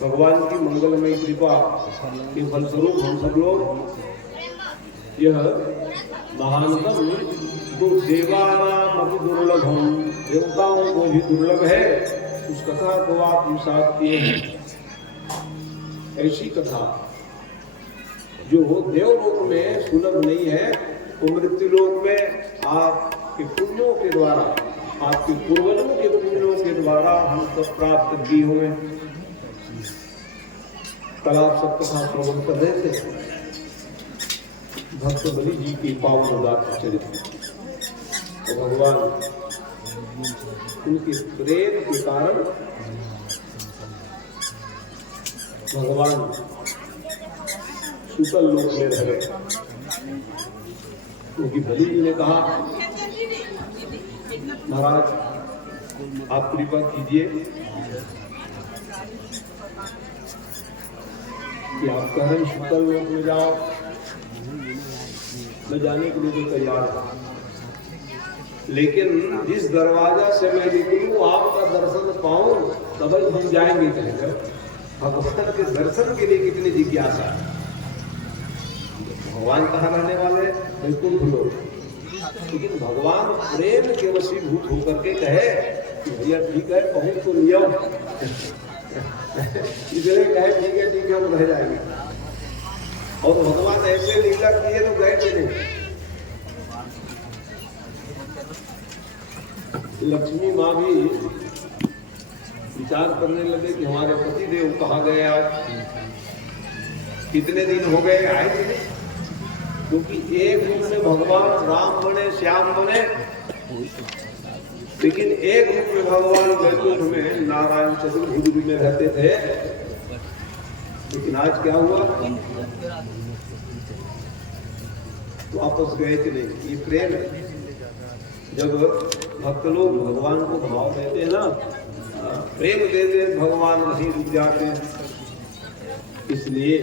भगवान की मंगलमय कृपा के फलस्वरूप हम सब लोग यह महानतम तो देवानाम अभी दुर्लभम, देवताओं को भी दुर्लभ है, उस कथा को आप निषाद किए हैं। ऐसी कथा जो देवलोक में सुलभ नहीं है, वो मृत्युलोक में आपके पुण्यों के द्वारा, आपके पूर्वजों के पुण्यों के द्वारा हम सब प्राप्त किए हुए। कल आप सब कथा श्रवण कर रहे थे भक्त बलि जी की पावन उदात्त चरित्र। तो भगवान उनके प्रेम के कारण भगवान सुतल लोक में रह गए, क्योंकि बलि जी ने कहा महाराज आप कृपा कीजिए कि आप कह रहे सुतल लोक में जाओ, मैं जाने के लिए तो तैयार हूं, लेकिन जिस दरवाजा से मैं निकलूं आपका दर्शन पाऊं तब हम जाएंगे कहेंगे। भगवान के दर्शन के लिए कितनी जिज्ञासा है। भगवान कहाँ रहने वाले बिल्कुल भूलो, लेकिन भगवान प्रेम के वशीभूत होकर के कहे कि भैया ठीक है पहुंच तो लिया, इसलिए कहे ठीक है हम रह जाएंगे। और भगवान ऐसे लीला किए तो गए चले। लक्ष्मी माँ भी विचार करने लगे कि हमारे पति देव कहाँ गए, आज कितने दिन हो गए आए थे, क्योंकि एक रूप में भगवान राम बने, श्याम बने, लेकिन एक रूप में भगवान वैकुंठ में नारायण चतुर्भुज में रहते थे। लेकिन आज क्या हुआ, तो आपस गए थे नहीं। ये प्रेम है। जब भक्त लोग भगवान को भाव देते हैं ना, प्रेम देते भगवान वहीं रुक जाते हैं। इसलिए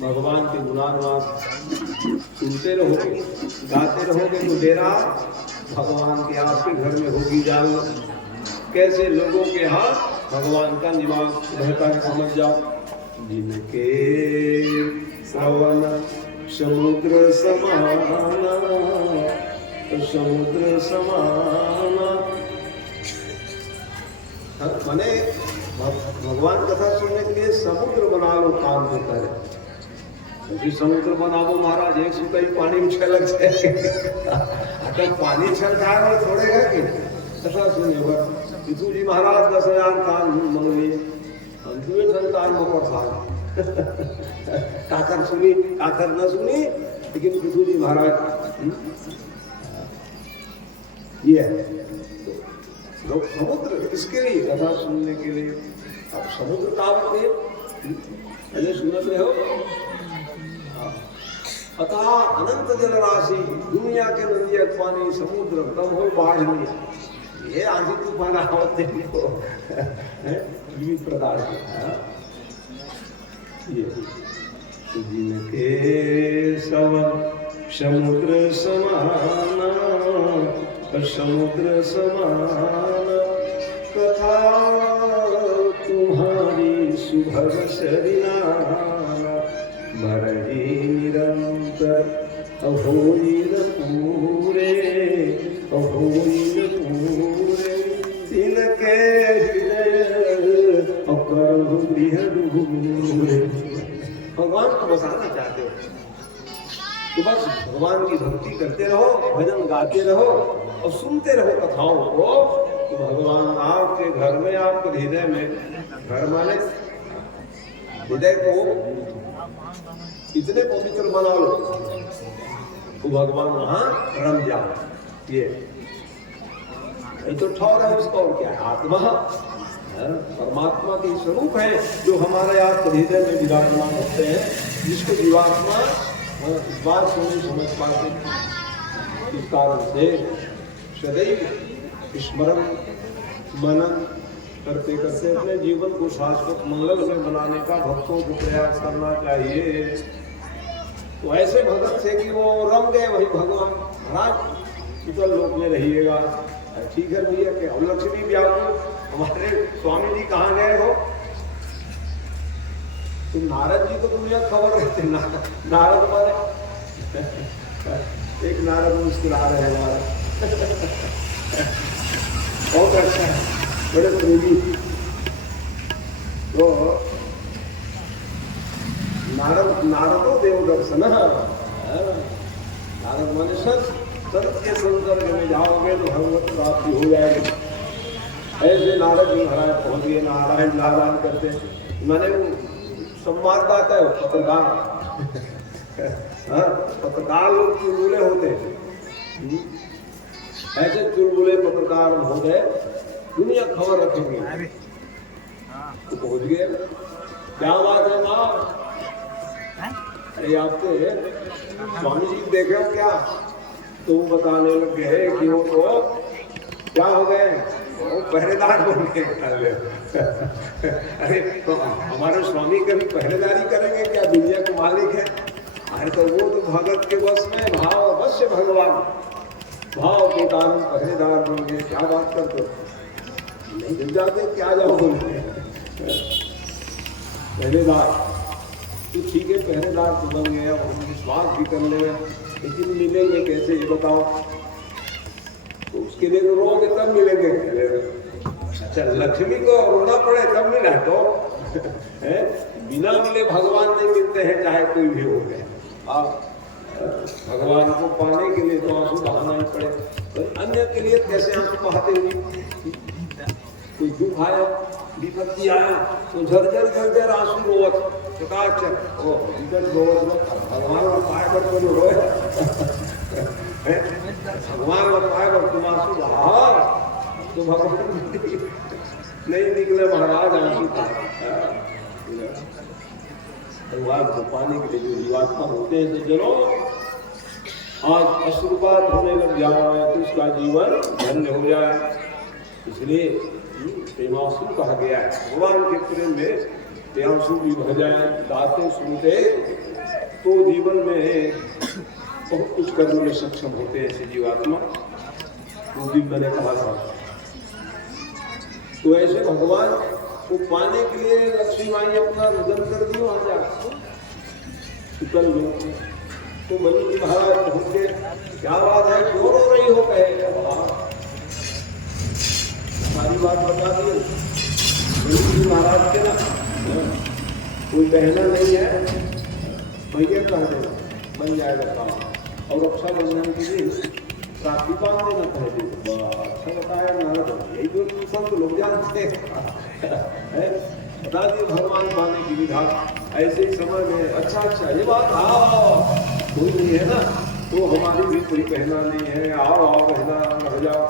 भगवान के गुणानुवाद सुनते रहोगे, गाते रहोगे तो डेरा भगवान के आपके घर में होगी जाओ। कैसे लोगों के हाथ भगवान का निवास रहता है समझ जाओ। जिनके श्रवण समुद्र समान, समुद्र समान, माने भगवान कथा सुनने के लिए समुद्र बना लो, काम देता है। समुद्र बनाओ महाराज, एक सुताई पानी में छलक जाए। अगर पानी छलका है थोड़े है कि कथा सुनिए पितु जी महाराज 10,000 कान मंगलिए, हम दुए संतान मकर साल काकर सुनी काकर न सुनी, लेकिन पितु जी महाराज ये है। लोग समुद्र इसके लिए कथा सुनने के लिए, अब समुद्र कावत है ऐसे सुनते हो। अतः अनंत जल राशि, दुनिया के नदिया पानी समुद्र कम हो बाढ़ में, ये आंधी तूफान आवते को प्रदान जिनके सवन समुद्र समान, समुद्र समान कथा तुम्हारी सुभग सरिना, मरही निरंतर अहोई न पूरे, अहोई न पूरे, तिनके भगवान को बसाना चाहते हो तो बस भगवान की भक्ति करते रहो, भजन गाते रहो और सुनते रहो कथाओं को। तो भगवान आपके घर में, आपके हृदय में, घर माने हृदय को इतने पवित्र बना लो तो भगवान वहां रम जाओ। ये तो ठौर है उसका, और क्या है? आत्मा परमात्मा के स्वरूप है जो हमारे आप हृदय में विराजमान होते हैं, जिसको जीवात्मा इस बात को नहीं समझ पाते। इस कारण से सदैव स्मरण मनन करते करते अपने जीवन को शाश्वत मंगल में बनाने का भक्तों को प्रयास करना चाहिए। तो ऐसे भगत से कि वो रम गए वही भगवान महाराज शीतल लोक में रहिएगा। ठीक है भैया के लक्ष्मी व्याकुल हमारे स्वामी जी कहाँ गए हो, तो नारद जी को दुनिया खबर रहते नारद मारे एक नारद मुस्कुरा रहे हमारा बहुत अच्छा है, बड़े प्रेमी। तो नारदो देव दर्शन, नारद माने सत के संसर्ग में जाओगे तो भगवत प्राप्ति हो जाएगी। ऐसे नारद जी महाराज पहुंच गए, नारायण नारायण करते। मैंने वो संवाददाता है, पत्रकार पत्रकार लोग चुलबुले होते हैं, ऐसे चुलबुले पत्रकार महोदय दुनिया खबर रखेंगे। तो पहुंच गए, क्या बात है माँ? अरे आपके स्वामी जी देखे हो क्या? तो वो बताने लग गए कि वो तो क्या हो गए, वो पहरेदार हो गए। अरे तो हमारे स्वामी कभी पहरेदारी करेंगे क्या? दुनिया के मालिक है। अरे तो वो तो भगत के बस में, भाव बस से भगवान, भाव के कारण पहरेदार होंगे। क्या बात करते हो? नहीं जब जाते क्या जाओ बोलते पहरेदार। तो ठीक है, पहरेदार तो बन गए, हम विश्वास भी कर लेंगे, लेकिन मिलेंगे कैसे ये बताओ? तो उसके लिए तो रोज तब मिलेंगे। अच्छा, लक्ष्मी को रोना पड़े तब मिला तो बिना मिले भगवान नहीं मिलते हैं, चाहे कोई भी हो गए। आप भगवान को पाने के लिए तो आंसू बहाना ही पड़े, तो अन्य के लिए कैसे आंसू बहाते हुए? कोई दुख आया, विपत्ति आया तो झरझर झरझर आंसू रोवत, चकाचक भगवान को पाए कर तो रोए भगवान को पाए कर तुम आंसू बहा, तो भगवान नहीं निकले महाराज आंसू का। भगवान को पाने के लिए जो जीवात्मा होते हैं, तो चलो आज अश्रुपात होने लग जाए तो उसका जीवन धन्य हो जाए। इसलिए प्रेमांशु कहा गया है। भगवान के प्रेम में प्रेमांशु भी भर जाए, गाते सुनते तो जीवन में बहुत कुछ करने में सक्षम होते हैं ऐसे जीवात्मा। वो दिन मैंने कहा था, तो ऐसे भगवान को पाने के लिए लक्ष्मी माई अपना रुदन कर दियो आ जा शुक्ल लोग। तो बलि जी महाराज पहुंच गए, क्या बात है, क्यों रो रही हो? कहे सारी बात बता दी। बलि जी महाराज के ना कोई बहना नहीं है, भैया कह देना बन जाएगा काम। और रक्षाबंधन के लिए राखी बांध देना कह दे। अच्छा बताया नारद, यही जो संत लोग जानते हैं बता दिए भगवान पाने की विधा। ऐसे ही समय में अच्छा ये बात, आओ कोई नहीं है ना, तो हमारी भी कोई कहना नहीं है, आओ कहना हो जाओ।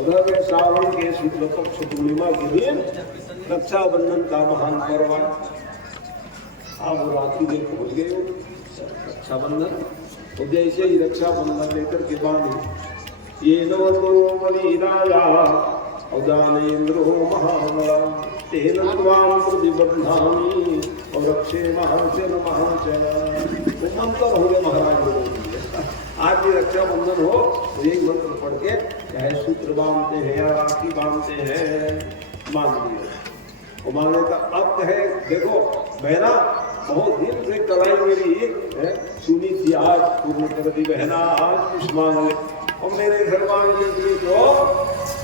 उधर के श्रावण के शुक्ल पक्ष पूर्णिमा के दिन रक्षाबंधन का महान पर्व, आप राखी में पहुंच गए हो रक्षाबंधन। तो जैसे ही रक्षाबंधन लेकर के बांधे, ये नवतो मणिराजा औदानेन्द्रो महाबला तेन त्वां प्रतिबद्धामि और रक्षे महाचल महाचल। तो मंत्र हो गए महाराज लोगों के लिए। आज भी रक्षाबंधन हो तो यही मंत्र पढ़ के चाहे सूत्र बांधते हैं या राखी बांधते हैं, बांध दिए। और मांगने का अब है, देखो बहना बहुत दिन से कलाई मेरी सुनी थी, आज पूर्ण कर दी बहना, आज कुछ मांग ले। और मेरे घर मांगने के लिए तो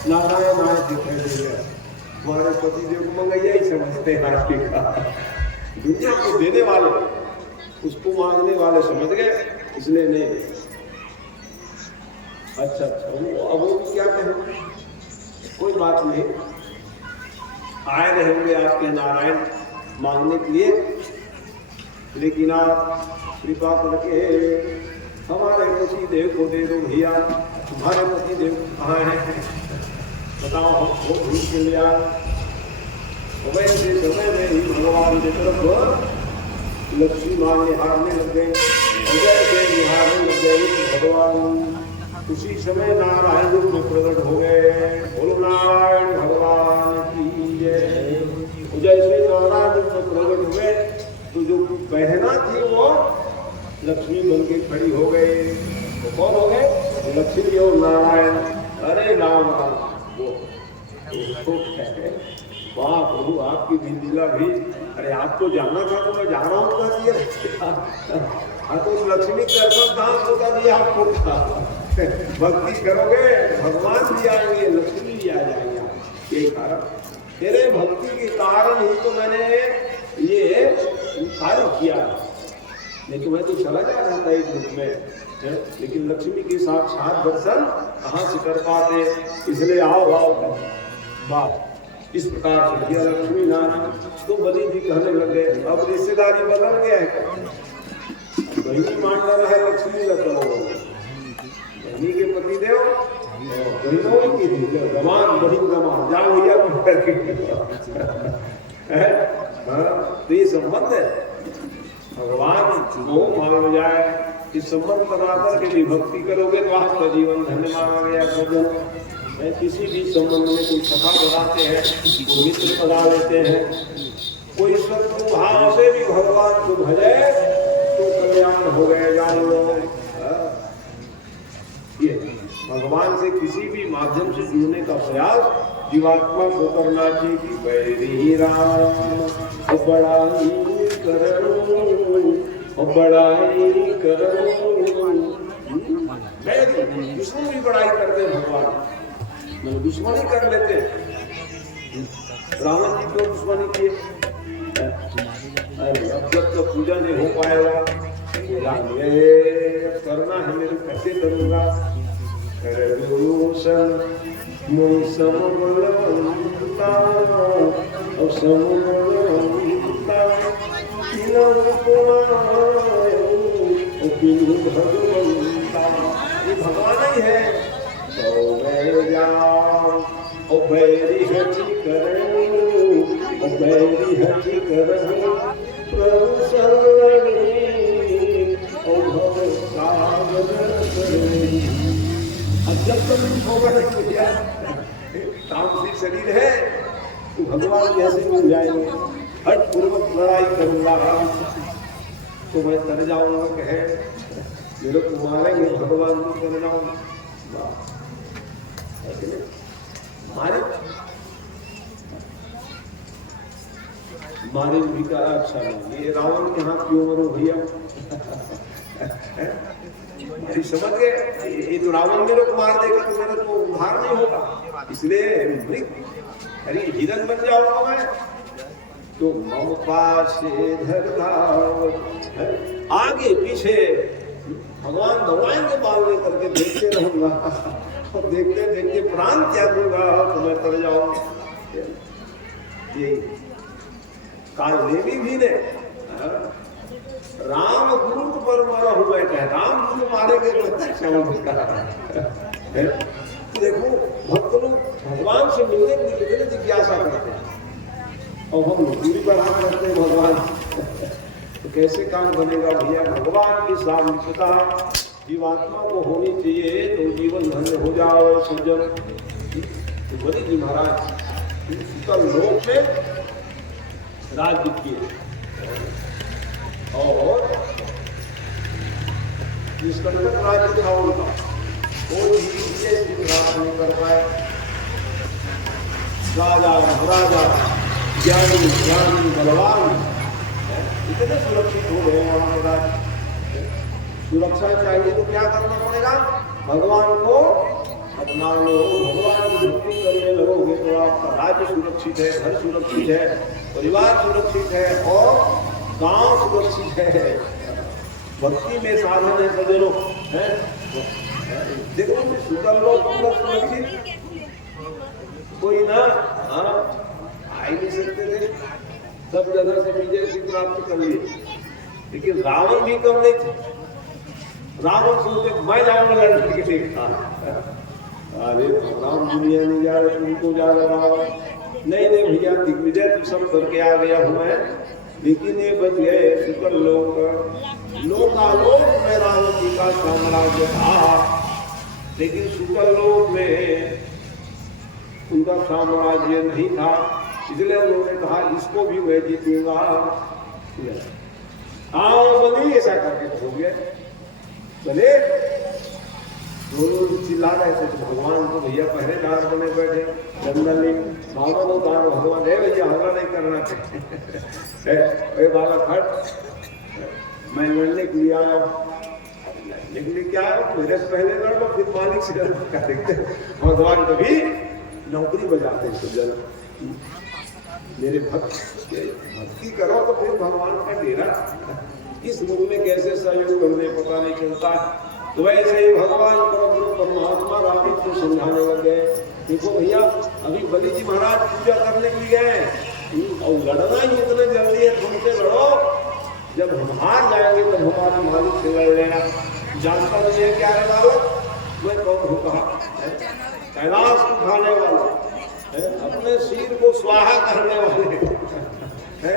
नारायण आए दिखाई दे गया। हमारे पति देव को मंगैया ही समझते हैं आज की का, दुनिया को देने वाले उसको मांगने वाले समझ गए, इसलिए नहीं। अच्छा अब वो क्या कहें, कोई बात नहीं, आए रहेंगे आपके नारायण मांगने के लिए, लेकिन आप कृपा करके हमारे पति देव को दे दो भैया। तुम्हारे पति देव कहाँ हैं बताओ, हमको भूल के लिया। वैसे समय में ही भगवान की तरफ लक्ष्मी माँ निहारने लग गए, निहारने लग गए भगवान। उसी समय नारायण रूप में प्रकट हो गए। बोलो नारायण भगवान की जय। जैसे नारायण रूप में प्रकट हुए तो जो बहना थी वो लक्ष्मी बन के खड़ी हो गई। तो कौन हो गए? लक्ष्मी और नारायण। अरे राम राम। वो वाह प्रभु आपकी भी लीला भी, अरे आपको जाना था तो मैं जा रहा हूँ कर दिया। हाँ तो लक्ष्मी दर्शन था तो कर दिया आपको। भक्ति करोगे भगवान भी आएंगे, लक्ष्मी भी आ जाएंगे। यही कारण तेरे भक्ति के कारण ही तो मैंने ये कार्य किया, नहीं तो मैं तो चला जा रहा था इस रूप में, लेकिन लक्ष्मी के साक्षात दर्शन कहाँ से कर पाते, इसलिए आओ आओ वाह। इस प्रकार से किया लक्ष्मी नारायण। तो बलि जी कहने लगे अब रिश्तेदारी बदल गया है, बहनी मांडा रहा लक्ष्मी लगाओ, बहनी के पति देव बहनों की गमान बहन गमान जाओ भैया करके। तो ये संबंध है, भगवान को मान जाए, इस संबंध बना करके भी भक्ति करोगे तो आपका जीवन धन्य माना गया। किसी भी संबंध में कोई सखा बनाते हैं, कोई मित्र बना लेते हैं, कोई शत्रु भाव से भी भगवान को भजे तो कल्याण हो गए। जान लो ये भगवान से किसी भी माध्यम से जुड़ने का प्रयास जीवात्मा को करना चाहिए कि बैरी राम बड़ाई करो, बड़ाई करो। विष्णु भी बड़ाई करते भगवान, दुश्मनी कर लेते। रावण जी क्यों दुश्मनी किए? अब जब तो पूजा नहीं हो पाएगा, करना है मेरे कैसे करूंगा? भगवान ही है। ओ बैरी हटी करो, ओ बैरी हटी करो, प्रभु शरणी ओ भव सागर करो। अब जब तक होगा नहीं किया, तामसी शरीर है तो भगवान कैसे मिल जाएंगे? हट पूर्वक लड़ाई करूंगा तो मैं तर जाऊंगा, कहे मेरे को मारेंगे भगवान को तर जाऊंगा। मारे भी का अच्छा नहीं, ये रावण के हाथ क्यों मरो भैया? समझ गए? ये तो रावण मेरे को मार देगा तो मेरा तो उद्धार नहीं होगा, इसलिए अरे हिरन बन जाऊंगा मैं तो मम पास आगे पीछे भगवान दौड़ाएंगे बाल करके देखते रहूंगा और देखते देखते प्राण त्यागूंगा तो मैं तर जाऊंगा। ये काल देवी भी ने राम गुरु पर मरा हुआ है, राम गुरु मारेंगे तो देखो भक्त लोग भगवान से मिलने की कितनी जिज्ञासा करते हैं और हम दूरी पर हाथ करते हैं भगवान तो कैसे काम बनेगा भैया? भगवान की सामर्थ्यता जीवात्मा को होनी चाहिए तो जीवन धन्य हो जाओ सज्जन। तो बलि जी महाराज शीतल लोक में राज्य किए और जिसका राज्य था उनका कोई राज नहीं कर पाए। राजा महाराजा ज्ञानी ज्ञानी बलवान इतने सुरक्षित हो गए वहां पर। सुरक्षा चाहिए तो क्या करना पड़ेगा? भगवान को अपना लो, भगवान की भक्ति करने लगोगे तो आपका राज्य सुरक्षित है, घर सुरक्षित है, परिवार सुरक्षित है और गांव सुरक्षित है। भक्ति में साधन है सजनों, है देखो सुंदर लोग पूरा सुरक्षित कोई ना आ ही नहीं सकते थे, सब जगह से विजय की प्राप्त कर लिए। लेकिन रावण भी कम नहीं थे। रावण सोचे मैं जाऊंगा लड़ने के देखा, अरे राम दुनिया नहीं जा रहे उनको जा रहा। नहीं नहीं भैया दिग्विजय तो सब करके आ गया हूं मैं, लेकिन ये बच गए शुक्र लोक। लोकालोक में रावण जी का साम्राज्य था, लेकिन शुक्र लोक में उनका साम्राज्य नहीं था, इसलिए उन्होंने कहा इसको भी मैं जीतूंगा। आओ बलि ऐसा करके हो गया। भले वो लोग चिल्ला रहे थे तो भगवान को भैया पहरेदार बने बैठे जनरली मामा को कहा भगवान है भैया हमला नहीं करना चाहिए बालक हट मैं लड़ने के लिए आया लड़ने के लिए क्या मेरे से पहले लड़ लो फिर मालिक से क्या देखते भगवान कभी नौकरी बजाते हैं सज्जन मेरे भक्ति करो तो फिर भगवान का डेरा इस रूप में कैसे सहयोग करने पता नहीं चलता। तो वैसे ही भगवान परमात्मा रावण को समझाने लग गए देखो भैया अभी बलि जी महाराज पूजा करने के लिए गए और लड़ना ही इतना जल्दी है तुमसे लड़ो जब हम हार जाएंगे तब हमारे मालिक से लड़ लेना जानता नहीं है क्या है बालक मैं कौन हूँ कहा कैलाश को खाने वाला अपने सिर को स्वाहा करने वाले है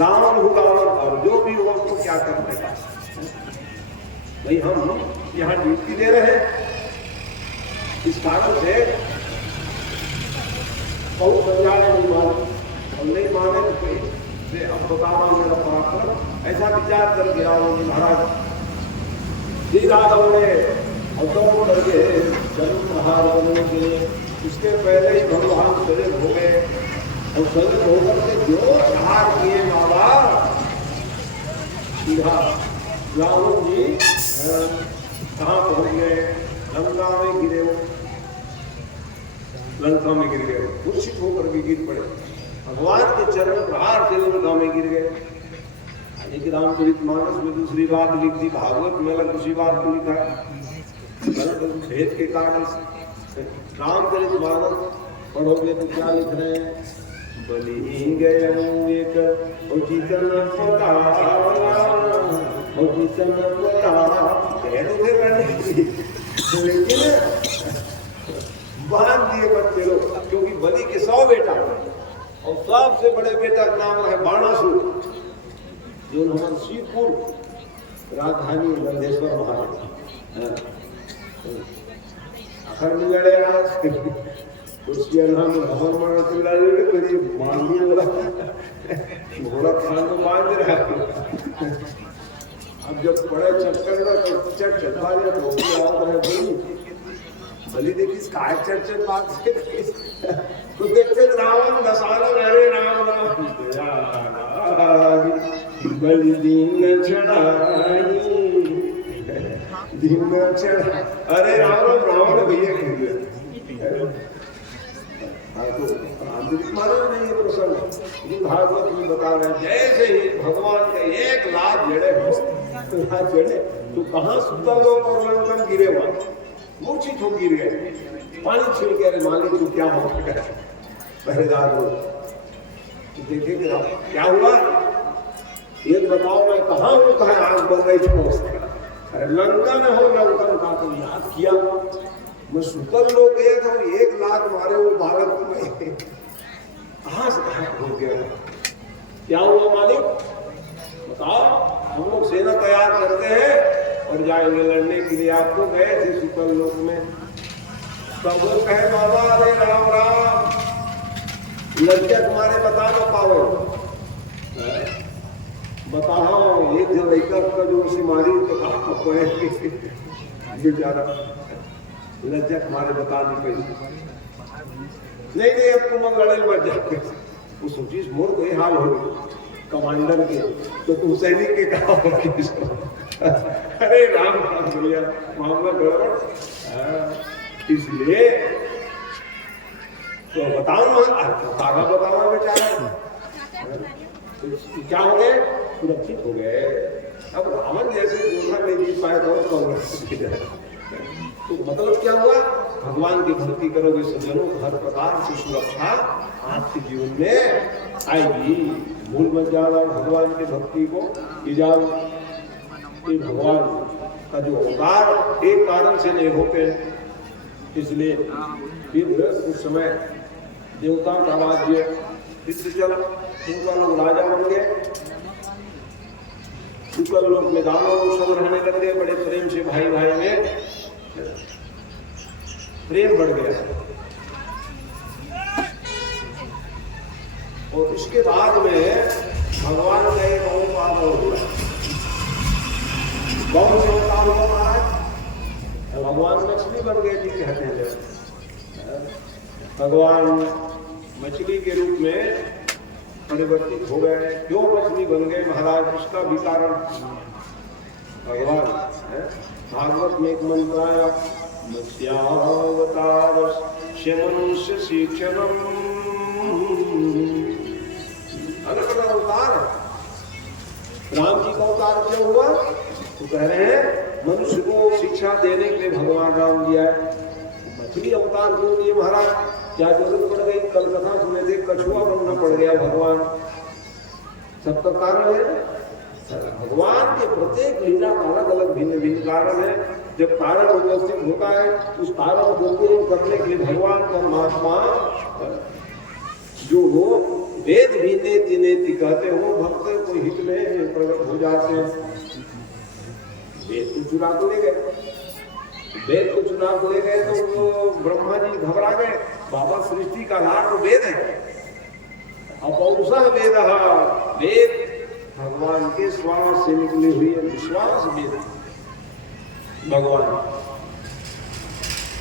रावण होगा और जो भी होगा उसको क्या करने का भाई हम यहाँ ड्यूटी दे रहे हैं इस कारण से बहुत समझाने नहीं माने और नहीं माने तो अब बताना मेरा पराक्रम ऐसा विचार कर गिरा महाराज जी राघव ने अवतरण करके जन्म प्रहार बनने के लिए उसके पहले ही भगवान सजग हो गए और सजग होकर के जो प्रहार किए बाबा सीधा रावण जी कहाँ पहुंच गए लंका में गिरे वो लंका में गिर गए मूर्छित होकर भी गिर पड़े भगवान के चरण प्रहार से लंका में गिर गए। एक रामचरितमानस में दूसरी बात लिख दी भागवत में अलग दूसरी बात को लिखा भेद के कारण रामचरितमानस पढ़ोगे तो क्या लिख रहे हैं बलि गए एक उचितन पता उचितन पता कह तो थे लेकिन बांध दिए बच्चे लोग क्योंकि बलि के 100 बेटा और सबसे बड़े बेटा का नाम है बाणासुर जो हमारे शिवपुर राजधानी गंधेश्वर महाराज आखिर में लड़े उसके नाम भवन मारा से लड़े मेरी बांधने वाला घोड़ा खान को बांध रहा है अब जब बड़े चक्कर में तो चट चढ़ा लिया तो याद है भाई भली देखी काय चट बात से तो देखते रावण दसाला अरे राम राम बलि दीन चढ़ाई दीन चढ़ा अरे राम रावण भैया कह दिया महाराज ने ये प्रसंग भागवत में बता रहे जैसे ही भगवान के 1 लाख जड़े हो जड़े तो कहाँ सुता लोग और लंकन गिरे हुआ मूर्छित हो गिर गए पानी छिड़ के अरे मालिक तू क्या हो पहरेदार हो देखे क्या हुआ ये बताओ मैं कहाँ हूँ कहा आग बन गई अरे लंका में हो लंकन का तो याद किया मैं सुतल लोग गए तो 1 लाख मारे वो बालक को मैं कहाँ से कहाँ हो गया क्या हुआ मालिक बताओ हम लोग सेना तैयार करते हैं और जाएंगे लड़ने के लिए आपको गए थे सुतल लोक में सब लोग कहे बाबा अरे राम राम लड़किया तुम्हारे बता ना पाओ बताओ एक जो लड़का का जो उसे मारी तो आपको पड़े बेचारा लज्जा तुम्हारे बता नहीं पाई नहीं अब तुम लड़े मत जाते वो सोची मोर कोई हाल हो कमांडर के तो तुम सैनिक के कहा अरे राम राम भैया मामला गड़बड़ इसलिए तो बताओ ना बताओ बेचारा क्या हो गए सुरक्षित हो गए अब रावण जैसे दूसरा नहीं जीत पाए तो तो मतलब क्या हुआ भगवान की भक्ति करोगे सज्जनों हर प्रकार से सुरक्षा आपके जीवन में आएगी भूल मत जाना भगवान की भक्ति को कि जाओ कि भगवान का जो अवतार एक कारण से नहीं होते इसलिए फिर उस समय देवता का राज्य चला उनका लोग राजा बन गए शुक्ल लोग में दानव लोग सब रहने लग गए बड़े प्रेम से भाई भाई में प्रेम बढ़ गया और इसके बाद में भगवान का एक अवतार हुआ कौन सा अवतार हुआ महाराज भगवान मछली बन गए जी कहते हैं जब भगवान मछली के रूप में परिवर्तित हो गए। क्यों मछली बन गए महाराज, उसका भी कारण भगवान है। भागवत में एक मंत्र आया, मत्स्यावतार मनुष्य शिक्षणम। अलग अलग अवतार। राम जी का अवतार क्यों हुआ तो कह रहे हैं मनुष्य को शिक्षा देने के लिए भगवान राम दिया है। मछली अवतार क्यों लिए महाराज, क्या जरूरत पड़ गई? कल कथा सुने थे, कछुआ बनना पड़ गया भगवान। सबका कारण है भगवान के प्रत्येक लीला का अलग अलग भिन्न भिन्न कारण है। जब कारण उपस्थित होता है उस कारण को पूर्ण करने के लिए भगवान परमात्मा जो हो वेद भी नेति नेति कहते हो भक्त को हित में प्रकट हो जाते हैं। वेद को चुरा को ले गए, वेद को चुरा को ले गए तो वो ब्रह्मा जी घबरा गए। बाबा सृष्टि का आधार तो वेद है। अपौरुषः वेदः, वेद भगवान के श्वास से निकली हुई है। विश्वास वेद भगवान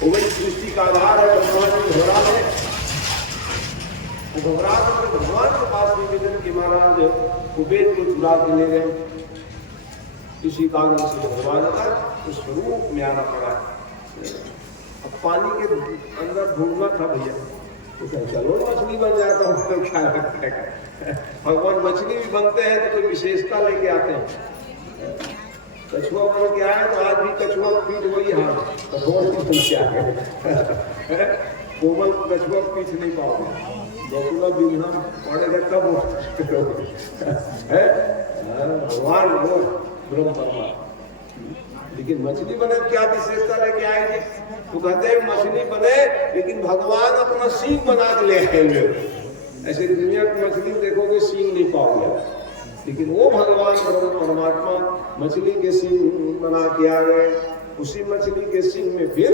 वो सृष्टि का आधार है। ब्रह्मा जी घबरा गए, घबरा कर भगवान के पास निवेदन की महाराज वो वेद को चुरा के ले गए। इसी कारण से भगवान का उस स्वरूप में आना पड़ा। अब पानी के अंदर ढूंढना था भैया, तो चलो मछली बन जाता हूँ, क्या लगता है? भगवान मछली भी बनते हैं तो कोई विशेषता लेके आते हैं। कछुआ बन के आए तो आज भी कछुआ पीठ वही हाल, कोमल कछुआ पीठ नहीं पाओगे, बकुला बिना पड़ेगा तब भगवान वो ब्रह्म परमात्मा। लेकिन मछली बने क्या विशेषता लेके आएंगे? तो कहते हैं मछली बने लेकिन भगवान अपना सींग बना के ले आएंगे। ऐसे दुनिया की मछली देखोगे सींग नहीं पाओगे, लेकिन वो भगवान ब्रह्म परमात्मा मछली के सींग बना के आ गए। उसी मछली के सींग में फिर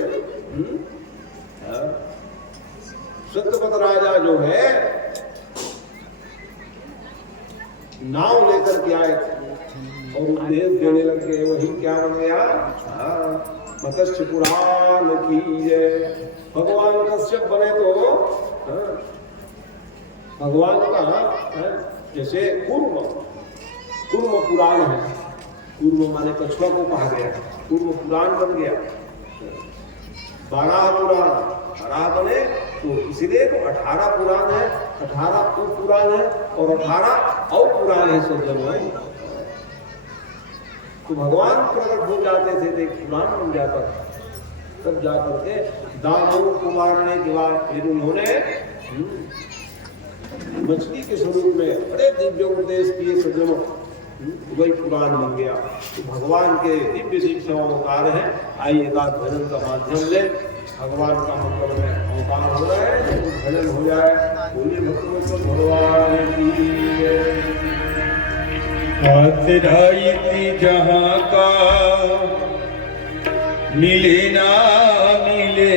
सत्यवत राजा जो है नाव लेकर के आए और उपदेश देने लग गए। वही क्या बन गया? मत्स्य पुराण की जय। भगवान कश्यप बने तो भगवान का जैसे कूर्म पुराण है। कूर्म माने कछुआ को कहा गया, कूर्म पुराण बन गया। 12 पुराण 12 बने तो इसलिए तो 18 पुराण है, 18 पुराण है और 18 पुराण है सज्जनों। तो भगवान प्रकट हो जाते थे, देख पुराण बन जाता था। तब जाकर के दामों को मारने के बाद फिर उन्होंने मछली के स्वरूप में बड़े दिव्य उपदेश किए सज्जनों, वही पुराण बन गया। तो भगवान के दिव्य शिक्षा अवतार है। आइए एक भजन का माध्यम ले, भगवान का मंगल में अवतार हो रहा है, भजन हो जाए। बोलिए भगवत भगवान की आतराई जहाँ का मिले ना मिले,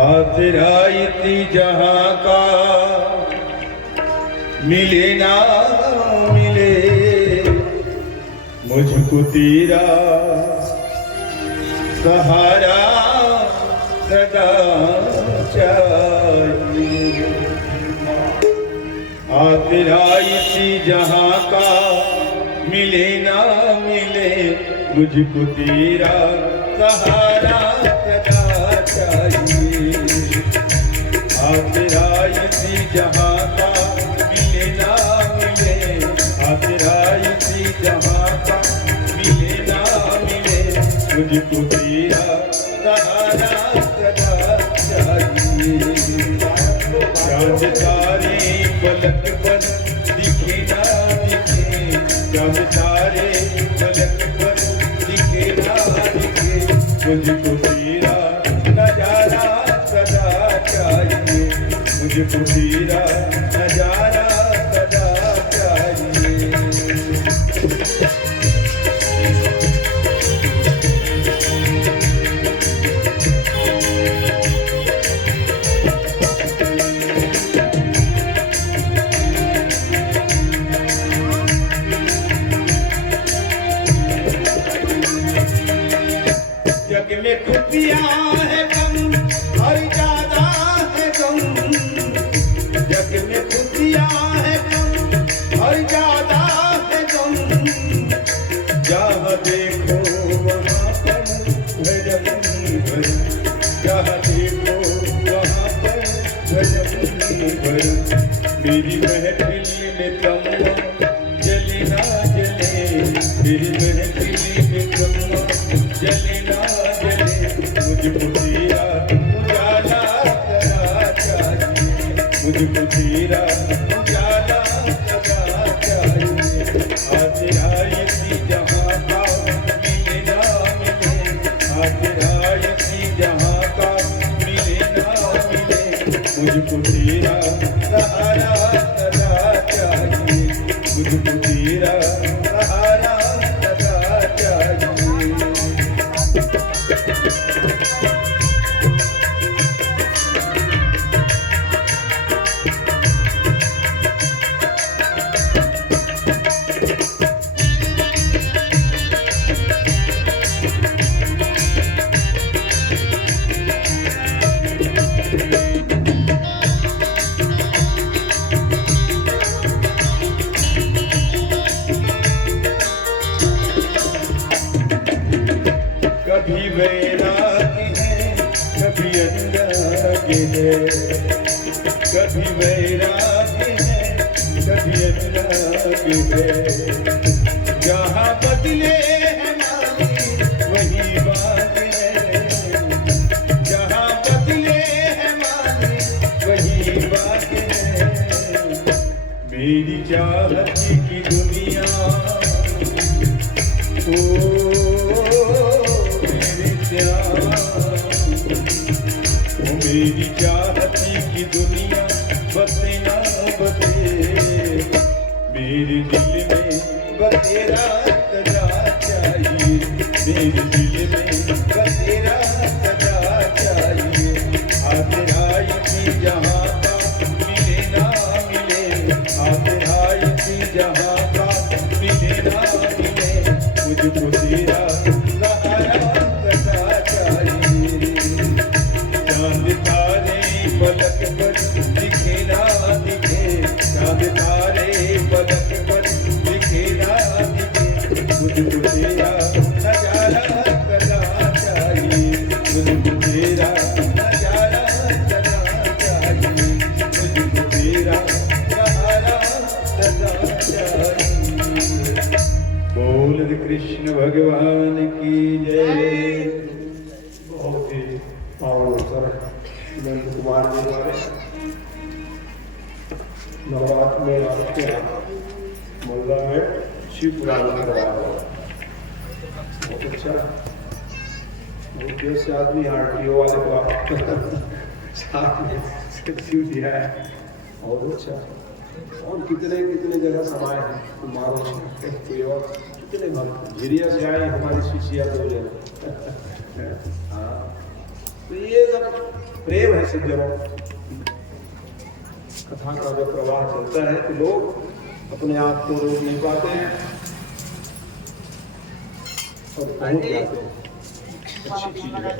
आतराई जहाँ का मिले ना मिले, मुझको तेरा सहारा सदा चाहिए। आतराई जहाँ का मिले ना मिले, मुझको तेरा सहारा सदा चाहिए। आतराई जहाँ का मिले ना मिले, आतराई जहाँ का मिले ना मिले, मुझको तेरा सहारा सदा चाहिए। चाँद तारे पलक पर दिखे ना दिखे, चाँद तारे पलक पर दिखे ना दिखे, मुझको तेरा नजारा सदा चाहिए। मुझको तेरा नजारा सदा चाहिए। मेरी महफिल में तम्मा जले ना जले, मेरी महफिल में तम्मा जले ना जले, मुझको तेरा उजाला करना चाहिए, मुझको तेरा उजाला करना चाहिए। आज आए सी जहाँ का मिले ना मिले, आज आए सी जहाँ का मिले ना मिले, मुझको तेरा सहारा सदा चाहिए, मुझको तेरा सहारा सदा चाहिए। कभी वैराग है कभी अनुराग है, कभी वैराग है कभी अनुराग है, जहाँ बदले हैं माली वही बात है, जहाँ बदले हैं माली वही बात है। मेरी चाहत की दुनिया ओ मेरी चाहती की दुनिया बसे ना बसे, मेरे दिल में बसेरा सजा चाहिए, मेरे दिल में बसेरा सजा चाहिए। आखिर आई थी जहाँ का मिले ना मिले, आखिर आई थी जहाँ का मिले ना मिले, मुझको तेरा सहारा सजा चाहिए। चांद तारे पलक पर दिखे ना दिखे, चांद तारे पलक पर दिखे ना दिखे, मुझको तेरा नजारा सदा चाहिए, मुझको तेरा नजारा सदा चाहिए, मुझको तेरा सहारा सदा चाहिए। बोल कृष्ण भगवान की जय। बहुत ही पावन अवसर नंद कुमार जी द्वारा नवरात्र में आपके यहाँ मुल्ला में शिव पुराण करवा रहा है। बहुत अच्छा, बहुत देर से आदमी RTO वाले को साथ में शिव दिया है। बहुत अच्छा। और कितने कितने जगह समाये हैं कुमारों से, कोई और कितने भक्त झिरिया से आए हमारी शिष्या बोले। हाँ, तो ये सब प्रेम है सज्जनों। कथा का जो प्रवाह चलता है तो लोग अपने आप को रोक नहीं पाते हैं और पहुंच जाते हैं। अच्छी चीज है।